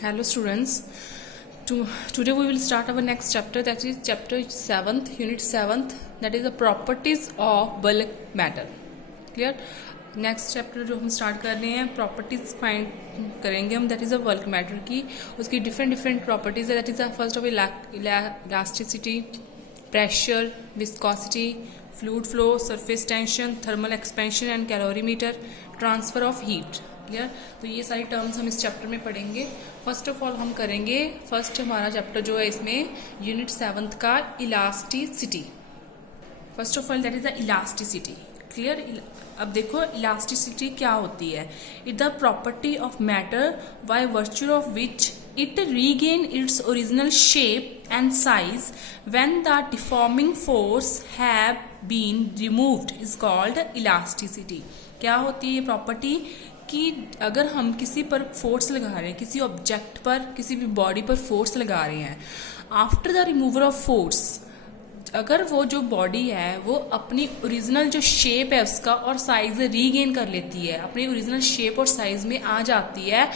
Hello students. Today we will start our next chapter, that is chapter 7th, unit 7th, that is the properties of bulk matter. Clear? Next chapter जो हम start कर रहे हैं properties find करेंगे हम, that is a bulk matter की उसकी different properties है. That is first of elasticity, pressure, viscosity, fluid flow, surface tension, thermal expansion and calorimeter, transfer of heat. Clear? तो ये सारी टर्म्स हम इस चैप्टर में पढ़ेंगे. फर्स्ट ऑफ ऑल हम करेंगे फर्स्ट हमारा चैप्टर जो है इसमें यूनिट 7th का elasticity. First of all that is the elasticity. Clear? अब देखो इलास्टिसिटी क्या होती है. It the property of matter by virtue of which it regain its original shape and size when the deforming force have been removed is called elasticity. क्या होती है ये property कि अगर हम किसी पर फोर्स लगा रहे हैं, किसी ऑब्जेक्ट पर, किसी भी बॉडी पर फोर्स लगा रहे हैं, after the removal of force अगर वो जो बॉडी है वो अपनी ओरिजिनल जो शेप है उसका और साइज रीगेन कर लेती है, अपनी ओरिजिनल शेप और साइज में आ जाती है,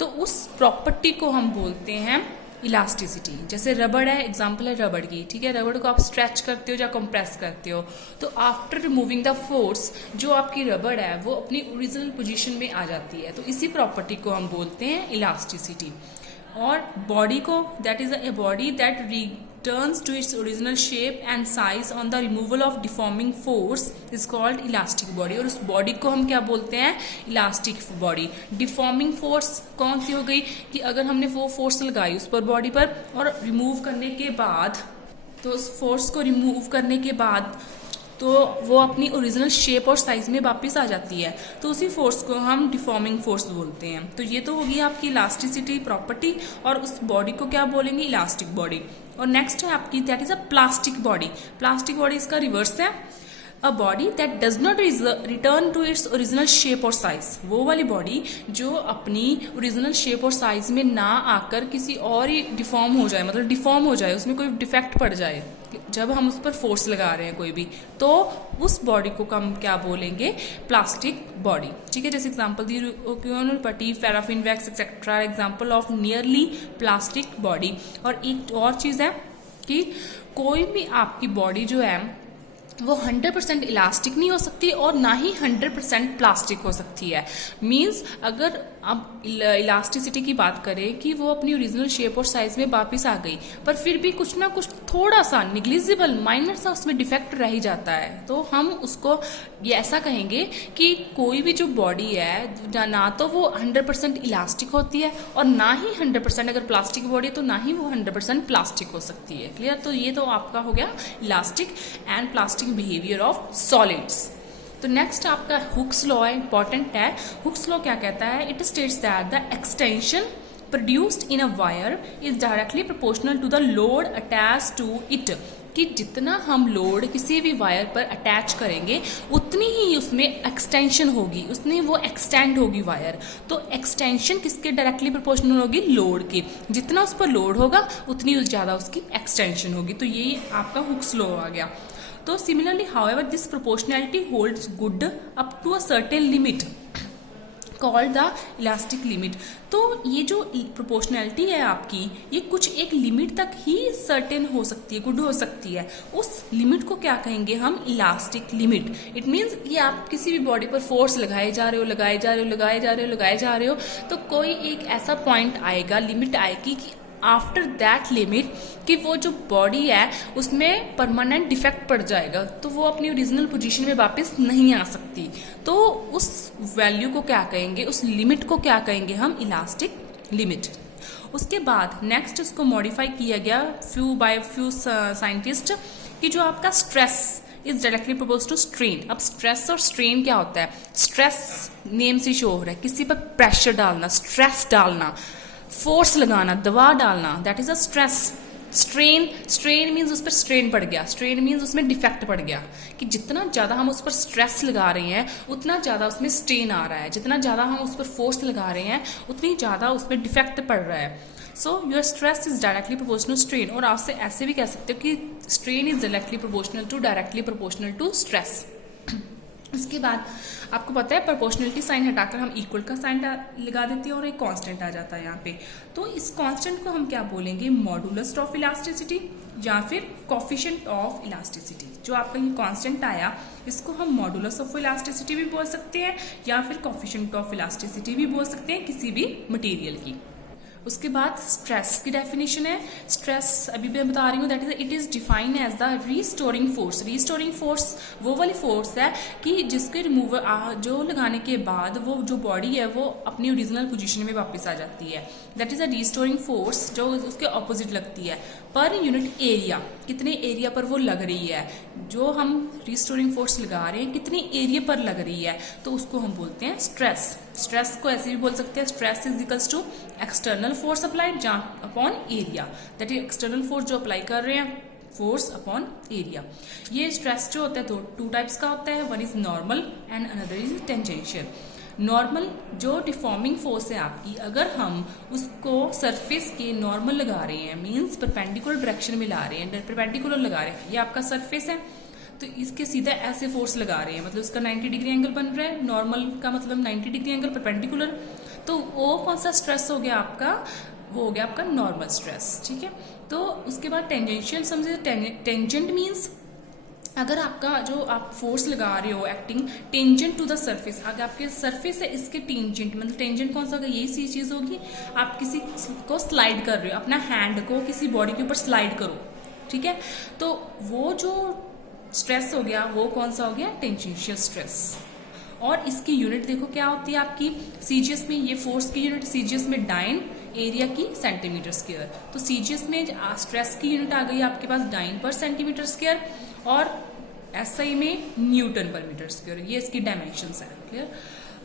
तो उस प्रॉपर्टी को हम बोलते हैं इलास्टिसिटी. जैसे रबड़ है, एग्जांपल है रबड़ की. ठीक है, रबड़ को आप स्ट्रेच करते हो या कंप्रेस करते हो, तो आफ्टर रिमूविंग द फोर्स जो आपकी रबड़ है वो अपनी ओरिजिनल पोजीशन में आ जाती है. तो इसी प्रॉपर्टी को हम बोलते हैं इलास्टिसिटी. और बॉडी को, that is a body that returns to its original shape and size on the removal of deforming force is called elastic body. और उस बॉडी को हम क्या बोलते हैं? Elastic body. डिफॉर्मिंग फोर्स कौन सी हो गई कि अगर हमने वो फोर्स लगाई उस पर बॉडी पर और रिमूव करने के बाद, तो उस फोर्स को रिमूव करने के बाद तो वो अपनी ओरिजिनल शेप और साइज में वापस आ जाती है, तो उसी फोर्स को हम डिफॉर्मिंग फोर्स बोलते हैं. तो ये तो होगी आपकी इलास्टिसिटी प्रॉपर्टी, और उस बॉडी को क्या बोलेंगे? Elastic body. और नेक्स्ट है आपकी that is a plastic body. Plastic body इसका रिवर्स है, a body that does not return to its original shape और साइज. वो वाली बॉडी जो अपनी ओरिजिनल शेप और साइज में ना आकर किसी और ही डिफॉर्म हो जाए, मतलब डिफॉर्म हो जाए, उसमें कोई डिफेक्ट पड़ जाए जब हम उस पर फोर्स लगा रहे हैं कोई भी, तो उस बॉडी को हम क्या बोलेंगे? Plastic body. ठीक है, जैसे एग्जांपल दी पट्टी, paraffin wax etcetera, example of nearly plastic body. और एक और चीज है कि कोई भी आपकी बॉडी जो है वो 100% इलास्टिक नहीं हो सकती और ना ही 100% प्लास्टिक हो सकती है. मींस अगर अब इलास्टिसिटी की बात करें कि वो अपनी ओरिजिनल शेप और साइज में वापस आ गई, पर फिर भी कुछ ना कुछ थोड़ा सा निग्लिजिबल माइनर सा उसमें डिफेक्ट रह ही जाता है, तो हम उसको ये ऐसा कहेंगे कि कोई भी जो बॉडी है ना तो वो 100% इलास्टिक होती है और ना ही 100%, अगर प्लास्टिक बॉडी है तो ना ही वो 100% प्लास्टिक हो सकती है. क्लियर? तो ये तो आपका हो गया elastic and plastic behaviour of solids. तो नेक्स्ट आपका हुक्स लॉ है, इंपॉर्टेंट है. हुक्स लॉ क्या कहता है? It states that the extension produced in a wire is directly proportional to the load attached to it. कि जितना हम लोड किसी भी वायर पर अटैच करेंगे उतनी ही उसमें एक्सटेंशन होगी, उतनी वो एक्सटेंड होगी वायर. तो एक्सटेंशन किसके डायरेक्टली प्रोपोर्शनल होगी? लोड के. जितना उस पर लोड होगा उतनी ज्यादा उसकी एक्सटेंशन होगी. तो ये आपका हुक्स लॉ आ गया. तो similarly however this proportionality holds good up to a certain limit called the elastic limit. तो ये जो प्रोपोर्शनैलिटी है आपकी, ये कुछ एक लिमिट तक ही सर्टेन हो सकती है, गुड हो सकती है. उस लिमिट को क्या कहेंगे हम? Elastic limit. इट मीन्स ये आप किसी भी बॉडी पर फोर्स लगाए जा रहे हो, तो कोई एक ऐसा पॉइंट आएगा, लिमिट आएगी कि आफ्टर दैट लिमिट कि वो जो बॉडी है उसमें परमानेंट डिफेक्ट पड़ जाएगा, तो वो अपनी ओरिजिनल पोजीशन में वापस नहीं आ सकती. तो उस वैल्यू को क्या कहेंगे? उस लिमिट को क्या कहेंगे हम? Elastic limit. उसके बाद नेक्स्ट उसको मॉडिफाई किया गया फ्यू साइंटिस्ट कि जो आपका stress is directly propose to strain. अब स्ट्रेस और स्ट्रेन क्या होता है? स्ट्रेस नेम से शो हो रहा है, किसी पर प्रेशर डालना, स्ट्रेस डालना, फोर्स लगाना, दबाव डालना, that is a stress. Strain means उस पर स्ट्रेन पड़ गया, स्ट्रेन मीन्स उसमें डिफेक्ट पड़ गया, कि जितना ज्यादा हम उस पर स्ट्रेस लगा रहे हैं उतना ज्यादा उसमें स्ट्रेन आ रहा है, जितना ज्यादा हम उस पर फोर्स लगा रहे हैं उतनी ज्यादा उसमें डिफेक्ट पड़ रहा है. So your stress is directly proportional strain. और आपसे ऐसे भी कह सकते हो कि strain is directly proportional to stress. इसके बाद आपको पता है प्रोपोर्शनलिटी साइन हटाकर हम इक्वल का साइन लगा देते हैं और एक कांस्टेंट आ जाता है यहाँ पे। तो इस कांस्टेंट को हम क्या बोलेंगे, मॉडुलस ऑफ इलास्टिसिटी या फिर कोफिशिएंट ऑफ इलास्टिसिटी। जो आपका ये कांस्टेंट आया इसको हम मॉडुलस ऑफ इलास्टिसिटी भी बोल सकते हैं या फिर कोफिशिएंट ऑफ इलास्टिसिटी भी बोल सकते हैं किसी भी मटेरियल की। उसके बाद स्ट्रेस की डेफिनेशन है। स्ट्रेस अभी मैं बता रही हूँ, that is it is defined as the restoring force. Restoring force वो वाली फोर्स है कि जिसके रिमूवर जो लगाने के बाद वो जो बॉडी है वो अपनी ओरिजिनल पोजीशन में वापस आ जाती है। That is a restoring force जो उसके ऑपोजिट लगती है। पर यूनिट एरिया, कितने एरिया पर वो लग रही है, जो हम रिस्टोरिंग फोर्स लगा रहे हैं कितनी एरिया पर लग रही है, तो उसको हम बोलते हैं स्ट्रेस। स्ट्रेस को ऐसे भी बोल सकते हैं, stress is equals to external force applied upon area. That is external force जो अप्लाई कर रहे हैं, फोर्स अपॉन एरिया। ये स्ट्रेस जो होता है तो टू टाइप्स का होता है, one is normal and another is tangential. Normal जो डिफॉर्मिंग फोर्स है आपकी, अगर हम उसको सरफेस के नॉर्मल लगा रहे हैं, मींस परपेंडिकुलर डायरेक्शन में ला रहे हैं, परपेंडिकुलर लगा रहे हैं, ये आपका सरफेस है तो इसके सीधा ऐसे फोर्स लगा रहे हैं, मतलब उसका 90 डिग्री एंगल बन रहा है। नॉर्मल का मतलब 90 डिग्री एंगल परपेंडिकुलर, तो वो कौन सा स्ट्रेस हो गया आपका, वो हो गया आपका नॉर्मल स्ट्रेस। ठीक है, तो उसके बाद टेंजेंशियल समझे। टेंजेंट मीन्स अगर आपका जो आप फोर्स लगा रहे हो acting tangent to the surface, अगर आपके सरफेस है इसके टेंजेंट, मतलब टेंजेंट कौन सा होगा, यही सी चीज होगी, आप किसी को स्लाइड कर रहे हो, अपना हैंड को किसी बॉडी के ऊपर स्लाइड करो, ठीक है, तो वो जो स्ट्रेस हो गया वो कौन सा हो गया, टेंजेंशियल स्ट्रेस। और इसकी यूनिट देखो क्या होती है आपकी सीजीएस में, ये फोर्स की यूनिट सीजीएस में डाइन, एरिया की सेंटीमीटर स्क्वायर। तो सीजीएस में स्ट्रेस की यूनिट आ गई आपके पास डाइन पर सेंटीमीटर स्क्वायर और एसआई में न्यूटन पर मीटर स्क्वायर। ये इसकी डायमेंशंस है, क्लियर।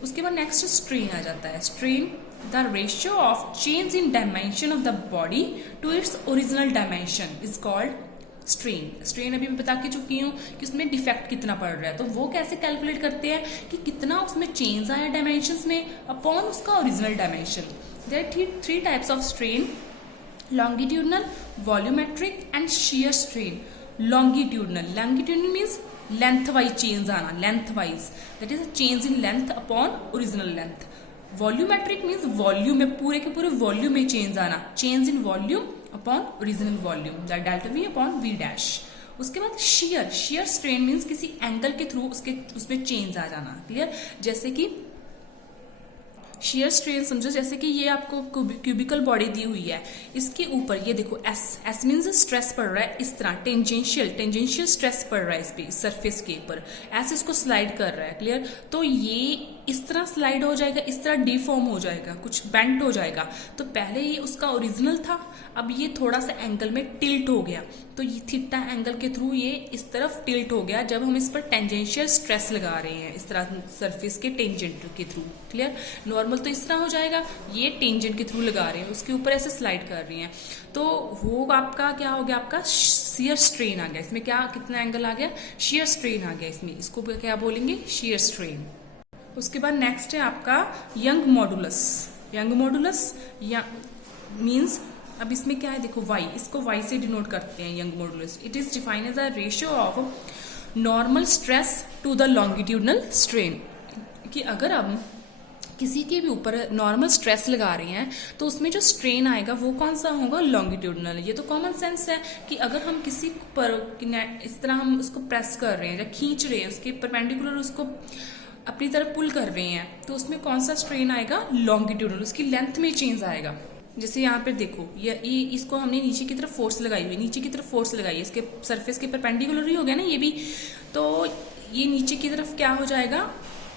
उसके बाद नेक्स्ट स्ट्रेन आ जाता है। Strain the ratio of change in dimension of the body to its original dimension is called strain. Strain अभी मैं बता के चुकी हूँ कि उसमें डिफेक्ट कितना पड़ रहा है, तो वो कैसे कैलकुलेट करते हैं कि कितना उसमें चेंज आया डायमेंशंस में अपॉन उसका original dimension. There are three types of strain, longitudinal, volumetric and shear strain. Longitudinal means length wise change आना, length wise, that is change in length upon original length. Volumetric means volume में, पूरे के पूरे volume में change आना, change in volume upon original volume, that delta V upon V dash. उसके बाद shear strain means किसी एंगल के थ्रू उसमें चेंज आ जाना, क्लियर। जैसे कि शियर स्ट्रेन समझो, जैसे कि ये आपको क्यूबिकल बॉडी दी हुई है, इसके ऊपर ये देखो एस मीन्स स्ट्रेस पड़ रहा है इस तरह, टेंजेंशियल स्ट्रेस पड़ रहा है इस पे, सरफेस के ऊपर ऐसे इसको स्लाइड कर रहा है, क्लियर। तो ये इस तरह स्लाइड हो जाएगा, इस तरह डिफॉर्म हो जाएगा, कुछ बेंट हो जाएगा। तो पहले ये उसका ओरिजिनल था, अब ये थोड़ा सा एंगल में टिल्ट हो गया, तो ये थीटा एंगल के थ्रू ये इस तरफ टिल्ट हो गया जब हम इस पर टेंजेंशियल स्ट्रेस लगा रहे हैं, इस तरह सरफेस के टेंजेंट के थ्रू, क्लियर। नॉर्मल तो इस तरह हो जाएगा, ये टेंजेंट के थ्रू लगा रहे हैं, उसके ऊपर ऐसे स्लाइड कर रही हैं, तो वो आपका क्या हो गया, आपका शियर स्ट्रेन आ गया। इसमें क्या कितना एंगल आ गया, शियर स्ट्रेन आ गया इसमें, इसको क्या बोलेंगे, शियर स्ट्रेन। उसके बाद नेक्स्ट है आपका young modulus. Young modulus means, अब इसमें क्या है देखो वाई, इसको वाई से डिनोट करते हैं Young modulus. It is defined as a ratio of normal stress to the longitudinal strain. कि अगर हम किसी के भी ऊपर नॉर्मल स्ट्रेस लगा रहे हैं तो उसमें जो स्ट्रेन आएगा वो कौन सा होगा, लॉन्गिट्यूडनल। ये तो कॉमन सेंस है कि अगर हम किसी पर इस तरह हम उसको प्रेस कर रहे हैं या खींच रहे हैं, उसके परपेंडिकुलर उसको अपनी तरफ पुल कर रहे हैं, तो उसमें कौन सा स्ट्रेन आएगा, लॉन्गिट्यूडनल, उसकी लेंथ में चेंज आएगा। जैसे यहाँ पर देखो ये इसको हमने नीचे की तरफ फोर्स लगाई हुई, नीचे की तरफ फोर्स लगाई है, इसके सरफेस के परपेंडिकुलर ही हो गया ना ये भी, तो ये नीचे की तरफ क्या हो जाएगा,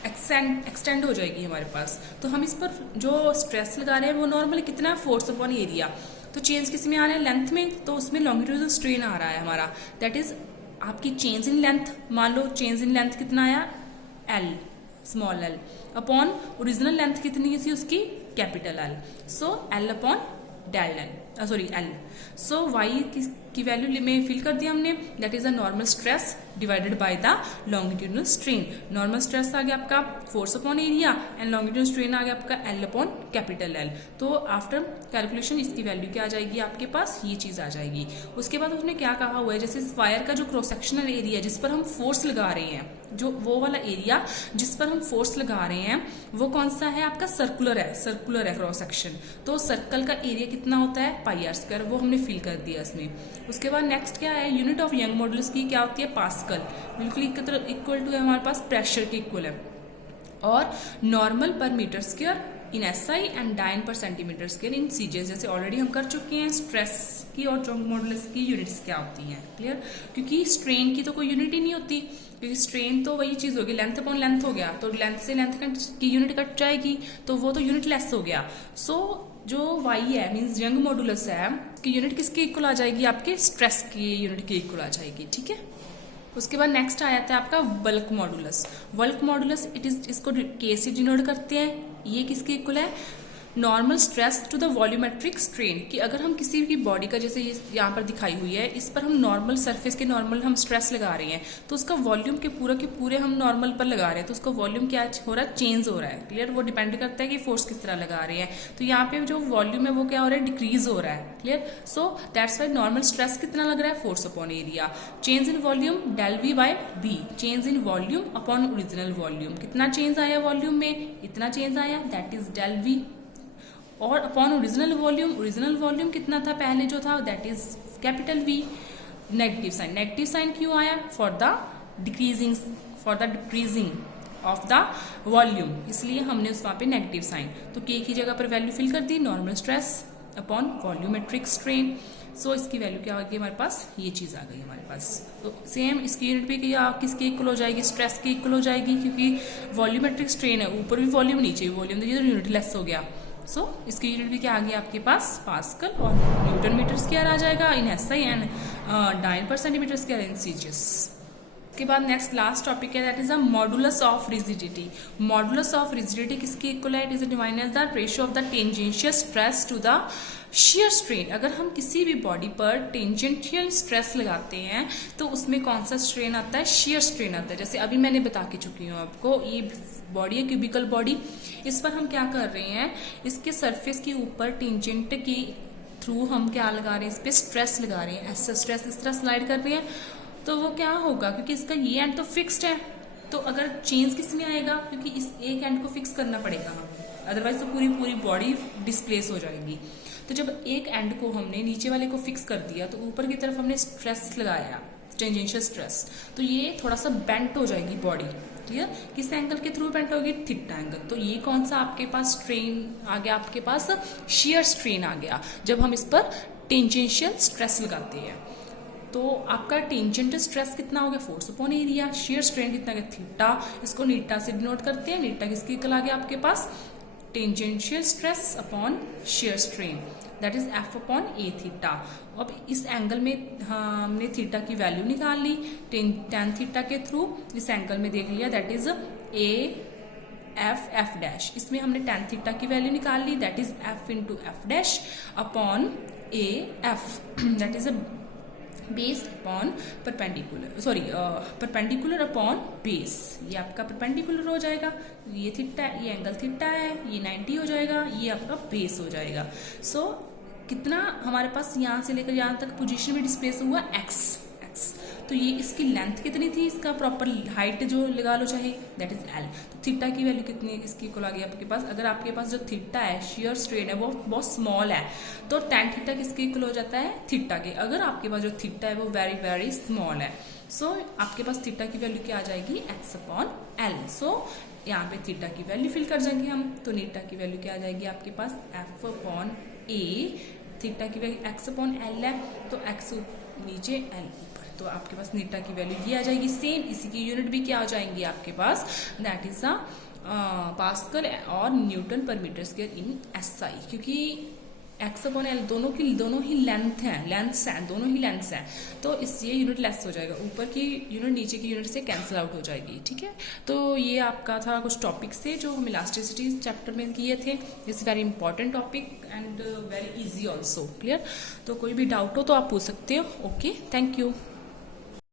एक्सटेंड हो जाएगी हमारे पास। तो हम इस पर जो स्ट्रेस लगा रहे हैं वो नॉर्मली कितना, फोर्स अपॉन एरिया, तो चेंज किस में आ रहा है, लेंथ में, तो उसमें लॉन्गिट्यूडनल स्ट्रेन आ रहा है हमारा, दैट इज आपकी चेंज इन लेंथ। मान लो चेंज इन लेंथ कितना आया, L, small L, upon original length कितनी थी उसकी, capital L, so L upon del L, sorry L. So Y की वैल्यू में फिल कर दिया हमने, that is a normal stress divided by the longitudinal strain. Normal stress आ गया आपका force upon area and longitudinal strain आ गया आपका एल अपॉन कैपिटल एल। तो आफ्टर कैलकुलेशन इसकी वैल्यू क्या आ जाएगी आपके पास, ये चीज आ जाएगी। उसके बाद उसने क्या कहा हुआ है, जैसे इस वायर का जो क्रॉस सेक्शनल एरिया जिस पर हम फोर्स लगा रहे हैं जो वो वाला एरिया जिस पर हम फोर्स लगा रहे हैं वो कौन सा है आपका, सर्कुलर है क्रॉस सेक्शन। तो सर्कल का एरिया कितना होता है, पाई आर स्क्वायर, वो हमने फिल कर दिया इसमें। उसके बाद नेक्स्ट क्या है, यूनिट ऑफ यंग मॉडुलस की क्या होती है, पास्कल, बिल्कुल इक्वल टू है हमारे पास प्रेशर के इक्वल है। और normal per metre square in SI and dyne per centimetre square in CJ, जैसे ऑलरेडी हम कर चुके हैं। स्ट्रेस की और यंग मॉडुलस की यूनिट्स क्या होती हैं, क्लियर, क्योंकि स्ट्रेन की तो कोई यूनिट ही नहीं होती, क्योंकि स्ट्रेन तो वही चीज होगी, लेंथ अपॉन लेंथ हो गया, तो लेंथ से लेंथ की यूनिट कट जाएगी, तो वो तो यूनिट लेस हो गया। सो जो Y है मीन्स यंग मॉडुलस है कि यूनिट किसके इक्वल आ जाएगी, आपके स्ट्रेस की यूनिट के इक्वल आ जाएगी, ठीक है। उसके बाद नेक्स्ट आ जाता है आपका बल्क मॉडुलस। बल्क मॉडुलस इसको K से डिनोट करते हैं। ये किसके इक्वल है, normal stress to the volumetric strain, कि अगर हम किसी की बॉडी का, जैसे यहाँ पर दिखाई हुई है, इस पर हम नॉर्मल सरफेस के नॉर्मल हम स्ट्रेस लगा रहे हैं, तो उसका वॉल्यूम के पूरे हम नॉर्मल पर लगा रहे हैं, तो उसका वॉल्यूम क्या हो रहा है, चेंज हो रहा है, क्लियर। वो डिपेंड करता है कि फोर्स किस तरह लगा रहे हैं। तो यहाँ पे जो वॉल्यूम है वो क्या हो रहा है, डिक्रीज हो रहा है, clear. So that's why normal stress कितना लग रहा है, force upon area. Change in volume del V by B, change in volume upon original volume, कितना चेंज आया वॉल्यूम में, इतना चेंज आया, दैट इज डेल V। और अपॉन ओरिजिनल वॉल्यूम कितना था पहले जो था, that is capital V। Negative sign क्यों आया, for the decreasing of the volume, इसलिए हमने उस वहां पे नेगेटिव साइन, तो K की जगह पर वैल्यू फिल कर दी, normal stress upon volumetric strain. So इसकी वैल्यू क्या आ गई हमारे पास, ये चीज आ गई हमारे पास। तो सेम इसकी यूनिट भी किसके इक्वल हो जाएगी, स्ट्रेस के इक्वल हो जाएगी, क्योंकि वॉल्यूमेट्रिक स्ट्रेन है, ऊपर भी वॉल्यूम नीचे भी वॉल्यूम, तो ये तो यूनिट लेस हो गया। सो इसकी यूनिट भी क्या आ गई आपके पास, पास्कल, और न्यूटन मीटर स्क्वायर आ जाएगा in SI and dyne per centimetre square in CJs। उसके बाद नेक्स्ट लास्ट टॉपिक है, that is a modulus of rigidity. Modulus of rigidity किसकी इक्वल है, it is defined as the ratio of the tangential stress to the shear strain. अगर हम किसी भी body पर टेंजेंशियल स्ट्रेस लगाते हैं तो उसमें कौन सा स्ट्रेन आता है, शेयर स्ट्रेन आता है। जैसे अभी मैंने बता के चुकी हूँ आपको, ये बॉडी है क्यूबिकल बॉडी, इस पर हम क्या कर रहे हैं, इसके सरफेस के ऊपर टेंजेंट के थ्रू हम क्या लगा रहे हैं, इस पर स्ट्रेस लगा रहे हैं, ऐसा स्ट्रेस इस तरह स्लाइड कर रहे हैं, तो वो क्या होगा, क्योंकि इसका ये एंड तो फिक्स्ड है, तो अगर चेंज किस में आएगा, क्योंकि इस एक एंड को फिक्स करना पड़ेगा हमें, अदरवाइज तो पूरी बॉडी डिस्प्लेस हो जाएगी। तो जब एक एंड को हमने नीचे वाले को फिक्स कर दिया, तो ऊपर की तरफ हमने स्ट्रेस लगाया, टेंजेंशियल स्ट्रेस, तो ये थोड़ा सा बेंट हो जाएगी बॉडी, क्लियर। किस एंगल के थ्रू बेंट होगी, थीटा एंगल। तो ये कौन सा आपके पास स्ट्रेन आ गया, आपके पास शेयर स्ट्रेन आ गया, जब हम इस पर टेंजेंशियल स्ट्रेस लगाते हैं। तो आपका टेंजेंट स्ट्रेस कितना हो गया, force upon area. Shear strain कितना गया, थीटा, इसको नीटा से डिनोट करते हैं। नीटा किसके इक्वल आ गया आपके पास, tangential stress upon shear strain, that is F upon A theta. अब इस एंगल में हमने थीटा की वैल्यू निकाल ली टेन थीटा के थ्रू, इस एंगल में देख लिया, दैट इज F डैश। इसमें हमने टेन थीटा की वैल्यू निकाल ली, that is F into F dash upon A F, that is base upon perpendicular upon base. ये आपका परपेंडिकुलर हो जाएगा, ये थीटा, ये एंगल थीटा है, ये 90 हो जाएगा, ये आपका बेस हो जाएगा। सो कितना हमारे पास यहाँ से लेकर यहाँ तक पोजीशन में डिस्प्लेस हुआ, x। तो ये इसकी लेंथ कितनी थी, इसका प्रॉपर हाइट जो लगा लो चाहे, दैट इज L। तो थीटा की वैल्यू कितनी इसकी इक्वल आ गई आपके पास। अगर आपके पास जो थीटा है, शेयर स्ट्रेन है, वो बहुत स्मॉल है, तो tan थीटा किसके इक्वल हो जाता है, थीटा के। अगर आपके पास जो थीटा है वो वेरी वेरी स्मॉल है, सो आपके पास थीटा की वैल्यू क्या आ जाएगी, x अपॉन L। सो यहाँ पे थीटा की वैल्यू फिल कर जाएंगे हम, तो नीटा की वैल्यू क्या आ जाएगी आपके पास, F अपॉन A। थीटा की वैल्यू x अपॉन L है, तो x नीचे L ऊपर, तो आपके पास नीटा की वैल्यू ये आ जाएगी। सेम इसी की यूनिट भी क्या आ जाएंगी आपके पास, दैट इज पास्कल और न्यूटन पर मीटर स्क्वायर इन SI, क्योंकि x अपॉन L दोनों ही लेंथ्स हैं, दोनों ही लेंथ्स हैं, तो इससे यूनिट लेस हो जाएगा, ऊपर की यूनिट नीचे की यूनिट से कैंसिल आउट हो जाएगी, ठीक है। तो ये आपका था कुछ टॉपिक्स थे जो हम इलास्टिसिटी चैप्टर में किए थे। It's very important topic and very easy also, clear. तो कोई भी डाउट हो तो आप पूछ सकते हो। Okay, thank you.